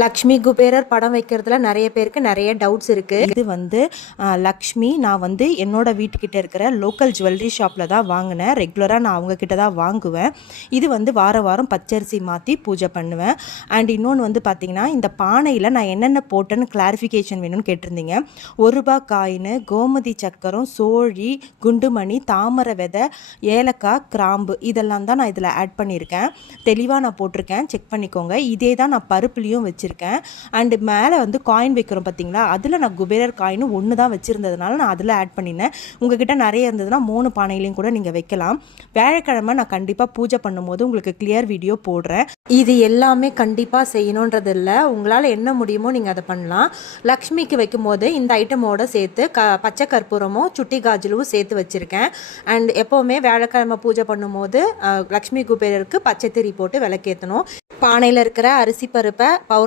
லக்ஷ்மி குபேரர் படம் வைக்கிறதுல நிறைய பேருக்கு நிறைய டவுட்ஸ் இருக்கு. இது வந்து லக்ஷ்மி நான் வந்து என்னோட வீட்டுக்கிட்ட இருக்கிற லோக்கல் ஜுவல்லரி ஷாப்பில் தான் வாங்கினேன். ரெகுலராக நான் அவங்க கிட்ட தான் வாங்குவேன். இது வந்து வார வாரம் பச்சரிசி மாற்றி பூஜை பண்ணுவேன். அண்ட் இன்னொன்று வந்து பார்த்தீங்கன்னா இந்த பானையில் நான் என்னென்ன போட்டேன்னு கிளாரிஃபிகேஷன் வேணும்னு கேட்டிருந்தீங்க. ஒரு ரூபாய் காயின் கோமதி சக்கரம் சோழி குண்டுமணி தாமரை விதை ஏலக்காய் கிராம்பு இதெல்லாம் தான் நான் இதில் ஆட் பண்ணியிருக்கேன். தெளிவாக நான் போட்டிருக்கேன். செக் பண்ணிக்கோங்க. இதே தான் நான் பருப்புலேயும் வச்சுருக்கேன். அண்டு மேலே வந்து காயின் வைக்கிறோம் பார்த்தீங்களா அதில் நான் குபேரர் காயின் ஒன்று தான் வச்சுருந்ததுனால நான் அதில் ஆட் பண்ணினேன். உங்ககிட்ட நிறைய இருந்ததுன்னா மூணு பானையிலையும் கூட நீங்கள் வைக்கலாம். வியாழக்கிழமை நான் கண்டிப்பாக பூஜை பண்ணும்போது உங்களுக்கு கிளியர் வீடியோ போடுறேன். இது எல்லாமே கண்டிப்பாக செய்யணுன்றது இல்லை. உங்களால் என்ன முடியுமோ நீங்கள் அதை பண்ணலாம். லக்ஷ்மிக்கு வைக்கும் போது இந்த ஐட்டமோட சேர்த்து க பச்சை கற்பூரமும் சுட்டி காஜலும் சேர்த்து வச்சுருக்கேன். அண்ட் எப்போவுமே வியாழக்கிழமை பூஜை பண்ணும்போது லக்ஷ்மி குபேரருக்கு பச்சை திரி போட்டு விளக்கேற்றணும் பானையில் இருக்கிற அரிசி பருப்பை பவுர்